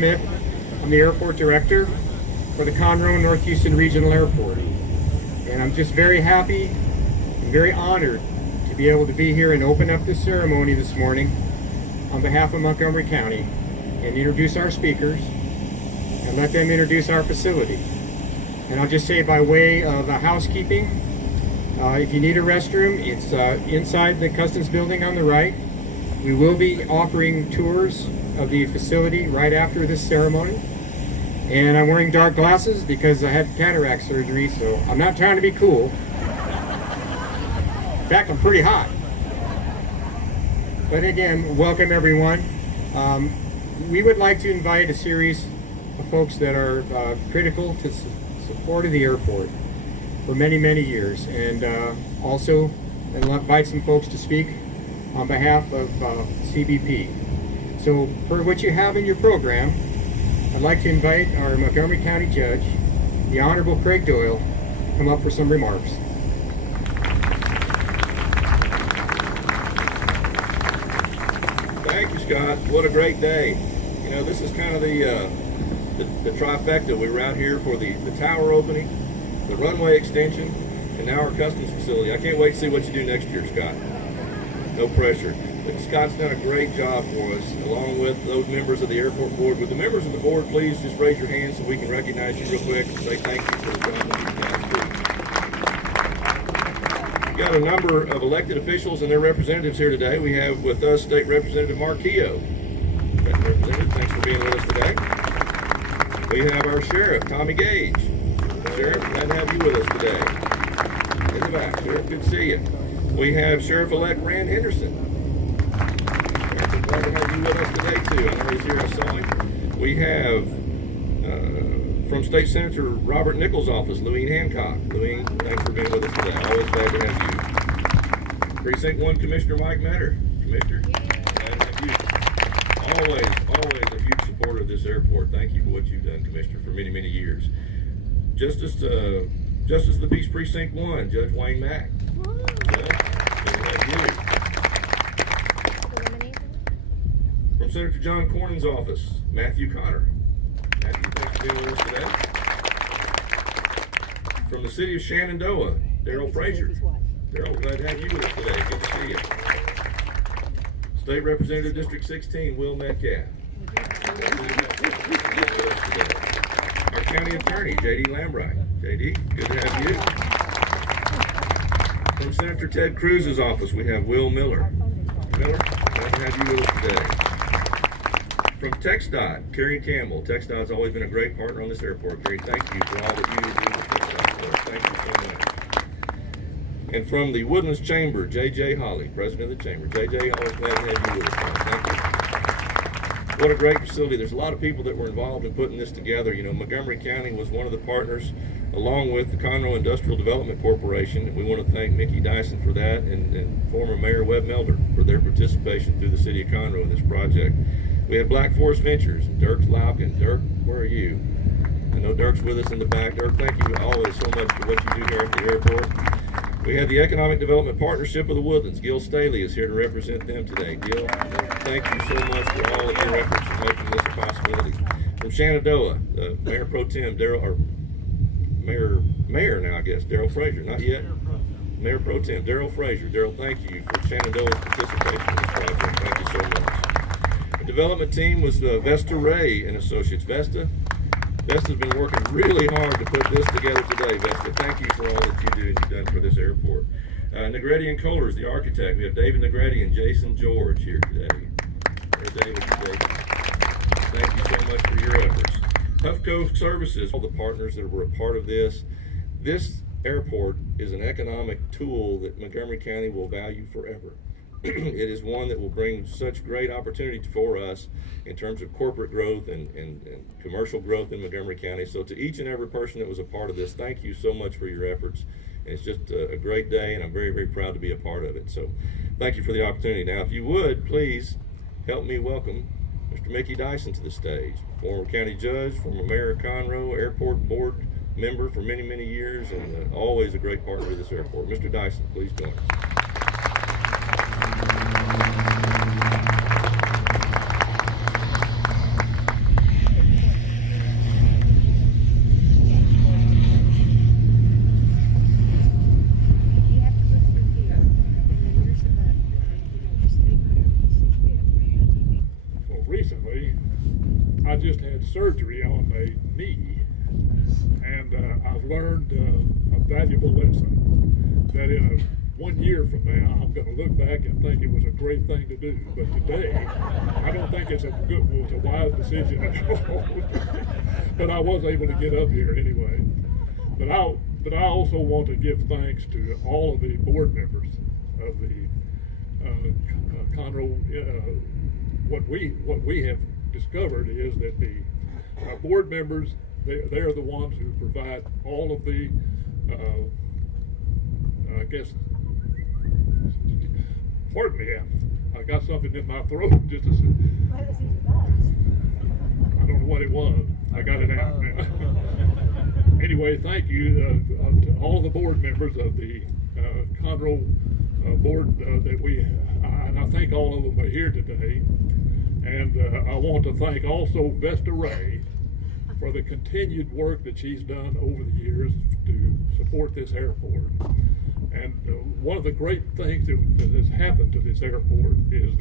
Smith. I'm the airport director for the Conroe North Houston Regional Airport. And I'm just very happy and very honored to be able to be here and open up this ceremony this morning on behalf of Montgomery County and introduce our speakers and let them introduce our facility. And I'll just say by way of housekeeping, if you need a restroom, it's inside the Customs building on the right. We will be offering tours of the facility right after this ceremony. And I'm wearing dark glasses because I had cataract surgery, so I'm not trying to be cool. In fact, I'm pretty hot. But again, welcome everyone. We would like to invite a series of folks that are critical to support of the airport for many, many years, and also invite some folks to speak on behalf of CBP. So for what you have in your program, I'd like to invite our Montgomery County Judge, the Honorable Craig Doyle, to come up for some remarks. Thank you, Scott. What a great day. You know, this is kind of the trifecta. We were out here for the tower opening, the runway extension, and now our customs facility. I can't wait to see what you do next year, Scott. No pressure. But Scott's done a great job for us, along with those members of the airport board. Would the members of the board please just raise your hands so we can recognize you real quick and say thank you for the job that you guys do. We've got a number of elected officials and their representatives here today. We have with us State Representative Mark Keogh. Representative, thanks for being with us today. We have our Sheriff, Tommy Gage. Sheriff, glad to have you with us today. In the back, Sheriff, good to see you. We have Sheriff-elect Rand Henderson. Sheriff, we're glad to have you with us today, too. I know he's here, I saw him. We have, from State Senator Robert Nichols' office, Louine Hancock. Louine, thanks for being with us today. Always glad to have you. Precinct 1 Commissioner Mike Matter. Commissioner, glad to have you. Always a huge supporter of this airport. Thank you for what you've done, Commissioner, for many, many years. Justice of the Peace Precinct 1, Judge Wayne Mack. From Senator John Cornyn's office, Matthew Connor. Matthew, thanks for being with us today. From the city of Shenandoah, Daryl Frazier. Daryl, glad to have you with us today. Good to see you. State Representative District 16, Will Metcalf. Our County Attorney, J.D. Lambright. J.D., good to have you. From Senator Ted Cruz's office, we have Will Miller. Miller, glad to have you with us today. From TxDOT, Carrie Campbell. TxDOT's always been a great partner on this airport. Carrie, thank you for all that you do with TxDOT. Thank you so much. And from the Woodlands Chamber, J.J. Holly, President of the Chamber. J.J., always glad to have you with us. Thank you. What a great facility. There's a lot of people that were involved in putting this together. You know, Montgomery County was one of the partners, along with the Conroe Industrial Development Corporation. We want to thank Mickey Dyson for that, and former Mayor Webb Melder for their participation through the city of Conroe in this project. We had Black Forest Ventures and Dirk Lauken. Dirk, where are you? I know Dirk's with us in the back. Dirk, thank you always so much for what you do here at the airport. We have the Economic Development Partnership of the Woodlands. Gil Staley is here to represent them today. Gil, thank you so much for all of your efforts in making this a possibility. From Shenandoah, Mayor Pro Tem Mayor now, I guess, Daryl Frazier. Not yet. Mayor Pro Tem Daryl Frazier. Daryl, thank you for Shenandoah's participation in this project. Thank you so much. The development team was Vesta Ray and Associates. Vesta's been working really hard to put this together today. Vesta, thank you for all that you do and you've done for this airport. Negretti and Kohler is the architect. We have David Negretti and Jason George here today. There's David and Jason. Thank you so much for your efforts. Huffco Services, all the partners that were a part of this. This airport is an economic tool that Montgomery County will value forever. It is one that will bring such great opportunity for us in terms of corporate growth and commercial growth in Montgomery County. So to each and every person that was a part of this, thank you so much for your efforts. And it's just a great day, and I'm very, very proud to be a part of it. So thank you for the opportunity. Now, if you would, please help me welcome Mr. Mickey Dyson to the stage, former county judge, former mayor of Conroe, airport board member for many, many years, and always a great partner of this airport. Mr. Dyson, please join us. surgery on a knee, and I've learned a valuable lesson that in 1 year from now, I'm going to look back and think it was a great thing to do. But today, I don't think it was a wise decision at all. But I was able to get up here anyway. But I also want to give thanks to all of the board members of the Conroe. What we have discovered is that the board members, they're the ones who provide all of the I guess. Pardon me, I got something in my throat just a second. I don't know what it was. I got it out now. Anyway, thank you to all the board members of the Conroe board that and I think all of them are here today. And I want to thank also Vesta Ray for the continued work that she's done over the years to support this airport. And one of the great things that has happened to this airport is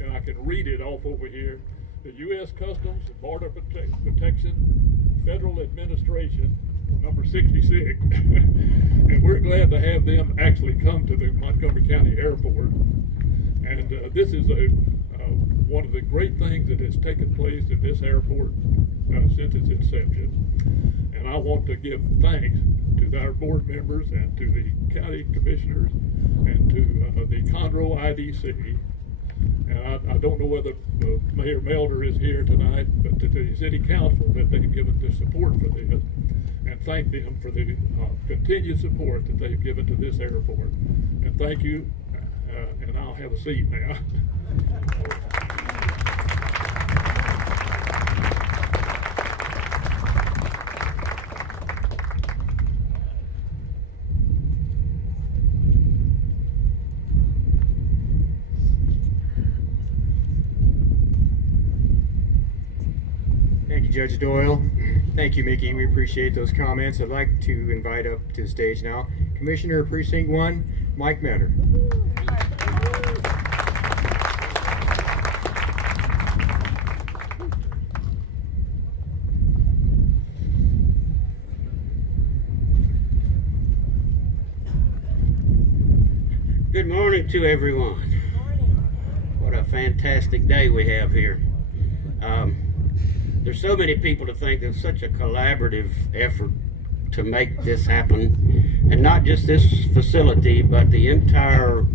and I can read it off over here, the U.S. Customs and Border Protection Federal Administration, number 66. And we're glad to have them actually come to the Montgomery County Airport. And this is one of the great things that has taken place at this airport since its inception. And I want to give thanks to our board members and to the county commissioners and to the Conroe IDC. And I don't know whether Mayor Melder is here tonight, but to the city council that they've given the support for this, and thank them for the continued support that they've given to this airport. And thank you, and I'll have a seat now. Thank you, Judge Doyle. Thank you, Mickey. We appreciate those comments. I'd like to invite up to the stage now Commissioner of Precinct 1, Mike Metter. Good morning to everyone. What a fantastic day we have here. There's so many people to think there's such a collaborative effort to make this happen, and not just this facility, but the entire.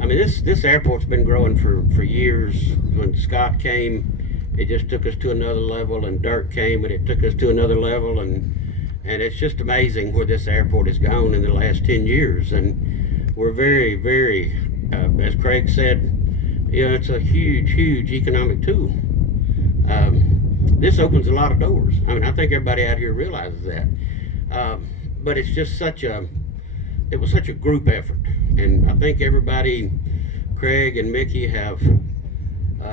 I mean, this airport's been growing for years. When Scott came, it just took us to another level, and Dirk came, and it took us to another level, and it's just amazing where this airport has gone in the last 10 years. And we're very, very, as Craig said, it's a huge economic tool. This opens a lot of doors. I mean, I think everybody out here realizes that. But it's just it was such a group effort. And I think everybody, Craig and Mickey, have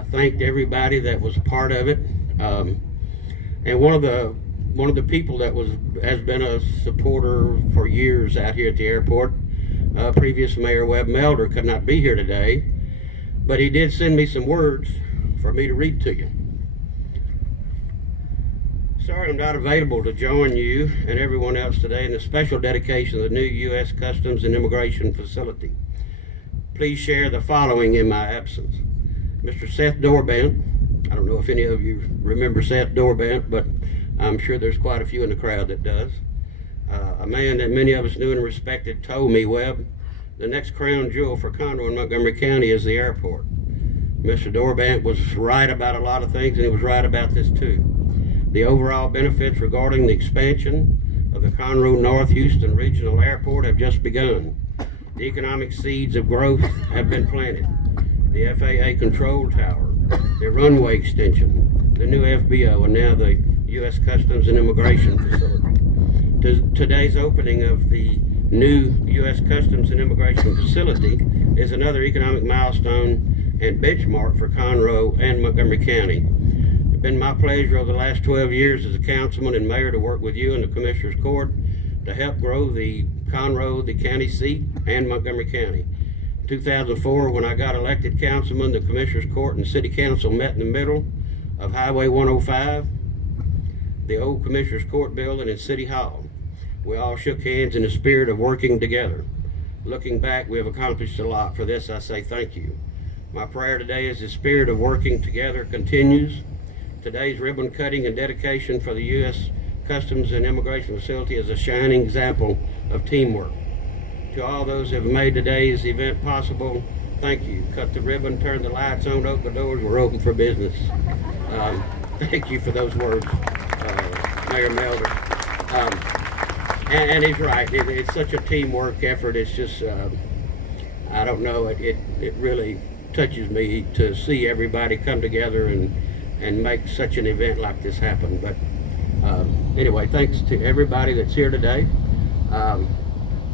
thanked everybody that was a part of it. And one of the people that has been a supporter for years out here at the airport, previous Mayor Webb Melder, could not be here today, but he did send me some words for me to read to you. Sorry I'm not available to join you and everyone else today in the special dedication of the new U.S. Customs and Immigration Facility. Please share the following in my absence. Mr. Seth Dorbant, I don't know if any of you remember Seth Dorbant, but I'm sure there's quite a few in the crowd that does. A man that many of us knew and respected told me, Webb, the next crown jewel for Conroe and Montgomery County is the airport. Mr. Dorbant was right about a lot of things, and he was right about this too. The overall benefits regarding the expansion of the Conroe North Houston Regional Airport have just begun. The economic seeds of growth have been planted. The FAA control tower, the runway extension, the new FBO, and now the U.S. Customs and Immigration Facility. Today's opening of the new U.S. Customs and Immigration Facility is another economic milestone and benchmark for Conroe and Montgomery County. It's been my pleasure over the last 12 years as a councilman and mayor to work with you in the Commissioner's Court to help grow the Conroe, the county seat, and Montgomery County. In 2004, when I got elected councilman, the Commissioner's Court and City Council met in the middle of Highway 105, the old Commissioner's Court building, and City Hall. We all shook hands in the spirit of working together. Looking back, we have accomplished a lot. For this, I say thank you. My prayer today is the spirit of working together continues. Today's ribbon cutting and dedication for the U.S. Customs and Immigration Facility is a shining example of teamwork. To all those who have made today's event possible, thank you. Cut the ribbon, turn the lights on, open the doors, we're open for business. Thank you for those words, Mayor Melder. And he's right, it's such a teamwork effort. It's just, I don't know, it really touches me to see everybody come together and make such an event like this happen. But anyway, thanks to everybody that's here today. A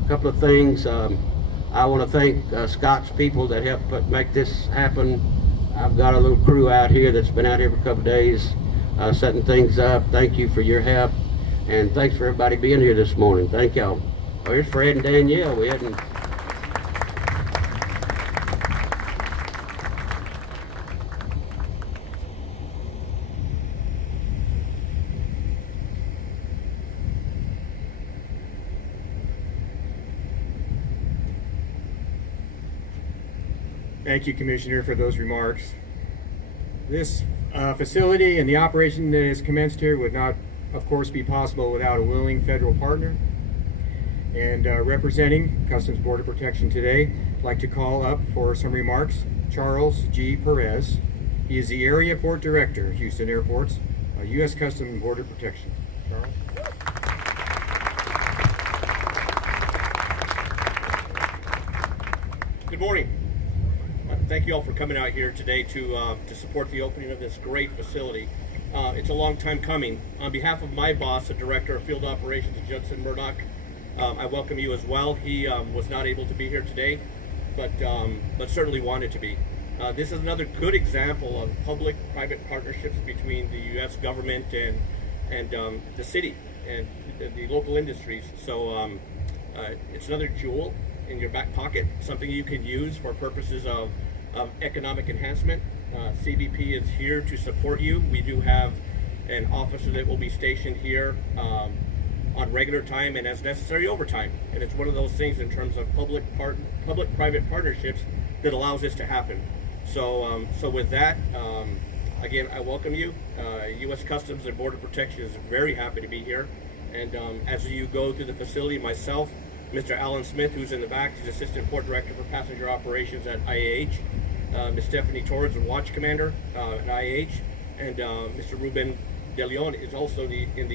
couple of things. I want to thank Scott's people that helped make this happen. I've got a little crew out here that's been out here for a couple of days setting things up. Thank you for your help, and thanks for everybody being here this morning. Thank y'all. Oh, here's Fred and Danielle. We hadn't. Thank you, Commissioner, for those remarks. This facility and the operation that has commenced here would not, of course, be possible without a willing federal partner. And representing Customs Border Protection today, I'd like to call up for some remarks Charles G. Perez. He is the Area Port Director, Houston Airports, U.S. Customs and Border Protection. Charles? Good morning. Thank you all for coming out here today to support the opening of this great facility. It's a long time coming. On behalf of my boss, the Director of Field Operations, Judson Murdoch, I welcome you as well. He was not able to be here today, but certainly wanted to be. This is another good example of public-private partnerships between the U.S. government and the city and the local industries. So it's another jewel in your back pocket, something you can use for purposes of economic enhancement. CBP is here to support you. We do have an officer that will be stationed here on regular time and as necessary overtime. And it's one of those things in terms of public-private partnerships that allows this to happen. So with that, again, I welcome you. U.S. Customs and Border Protection is very happy to be here. And as you go through the facility, myself, Mr. Alan Smith, who's in the back, he's Assistant Port Director for Passenger Operations at IAH. Ms. Stephanie Torres, the Watch Commander at IAH, and Mr. Ruben De Leon is also in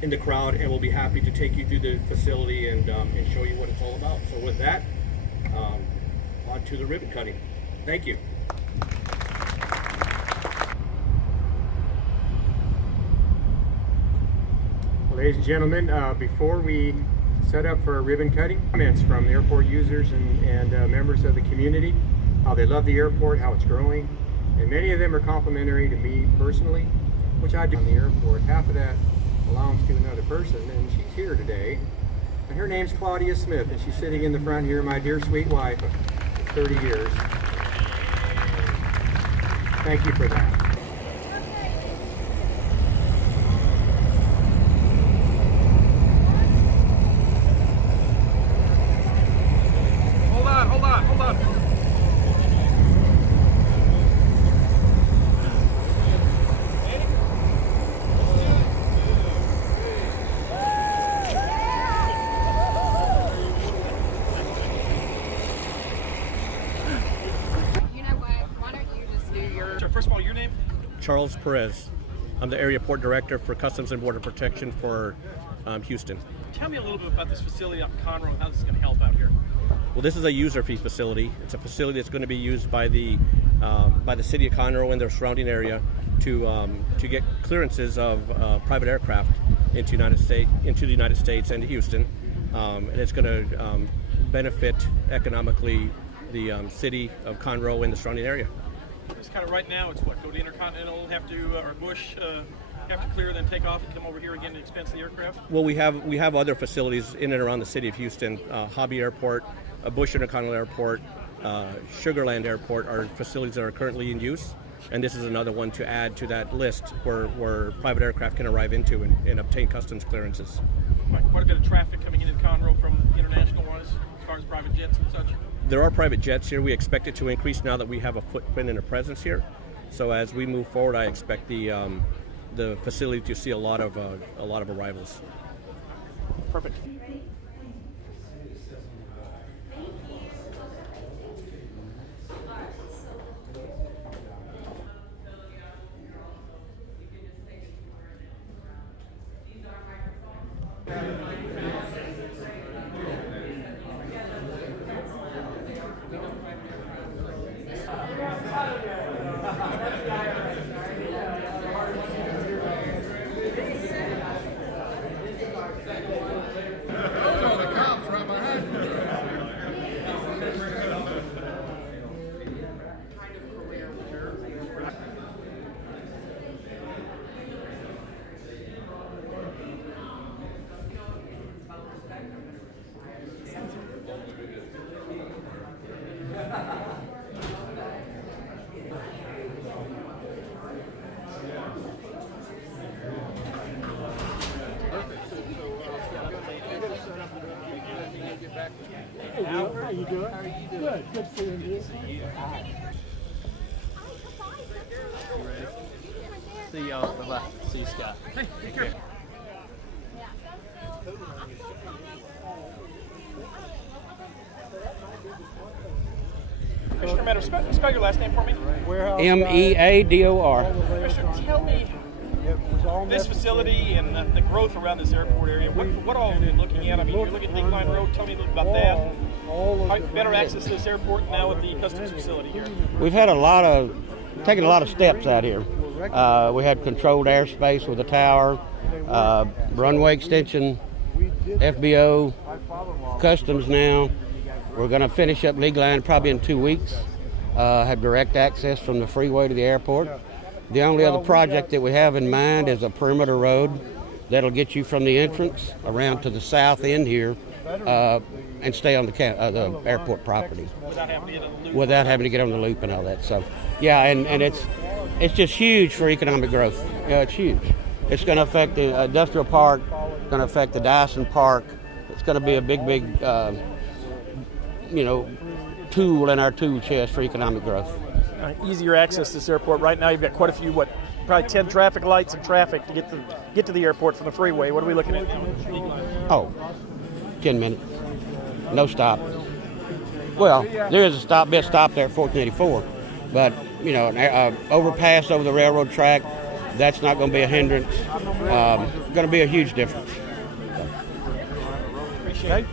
the crowd, and will be happy to take you through the facility and show you what it's all about. So with that, on to the ribbon cutting. Thank you. Ladies and gentlemen, before we set up for a ribbon cutting, comments from the airport users and members of the community, how they love the airport, how it's growing, and many of them are complimentary to me personally, which I do on the airport. Half of that belongs to another person, and she's here today, and her name's Claudia Smith, and she's sitting in the front here, my dear sweet wife of 30 years. Thank you for that. Hold on. You know what? Why don't you just do your... First of all, your name? Charles Perez. I'm the Area Port Director for Customs and Border Protection for Houston. Tell me a little bit about this facility up in Conroe and how this is going to help out here. Well, this is a user fee facility. It's a facility that's going to be used by the city of Conroe and their surrounding area to get clearances of private aircraft into the United States and to Houston, and it's going to benefit economically the city of Conroe and the surrounding area. It's kind of right now. It's what, go to Intercontinental, have to or Bush have to clear, then take off and come over here again to expense the aircraft. Well, we have other facilities in and around the city of Houston, Hobby Airport, Bush Intercontinental Airport, Sugarland Airport are facilities that are currently in use, and this is another one to add to that list where private aircraft can arrive into and obtain customs clearances. Quite a bit of traffic coming into Conroe from international-wise, as far as private jets and such. There are private jets here. We expect it to increase now that we have a footprint and a presence here. So as we move forward, I expect the facility to see a lot of arrivals. Perfect. How you doing? Good. Good seeing you. See y'all. Bye-bye. See you, Scott. Hey, take care. Commissioner Meadow, spell your last name for me. MEADOR. Commissioner, tell me this facility and the growth around this airport area, what all are you looking at? I mean, you're looking at Big Line Road. Tell me a little about that. Better access to this airport now with the customs facility here. We've had taken a lot of steps out here. We had controlled airspace with a tower, runway extension, FBO, customs now. We're going to finish up League Line probably in 2 weeks. Have direct access from the freeway to the airport. The only other project that we have in mind is a perimeter road that'll get you from the entrance around to the south end here and stay on the airport property without having to get on the loop and all that. So, yeah, and it's just huge for economic growth. Yeah, it's huge. It's going to affect the industrial park. It's going to affect the Dyson Park. It's going to be a big tool in our tool chest for economic growth. Easier access to this airport. Right now, you've got quite a few, probably 10 traffic lights and traffic to get to the airport from the freeway. What are we looking at? 10 minutes. No stop. Well, there is a best stop there at 1484, but an overpass over the railroad track, that's not going to be a hindrance. Going to be a huge difference. Appreciate it.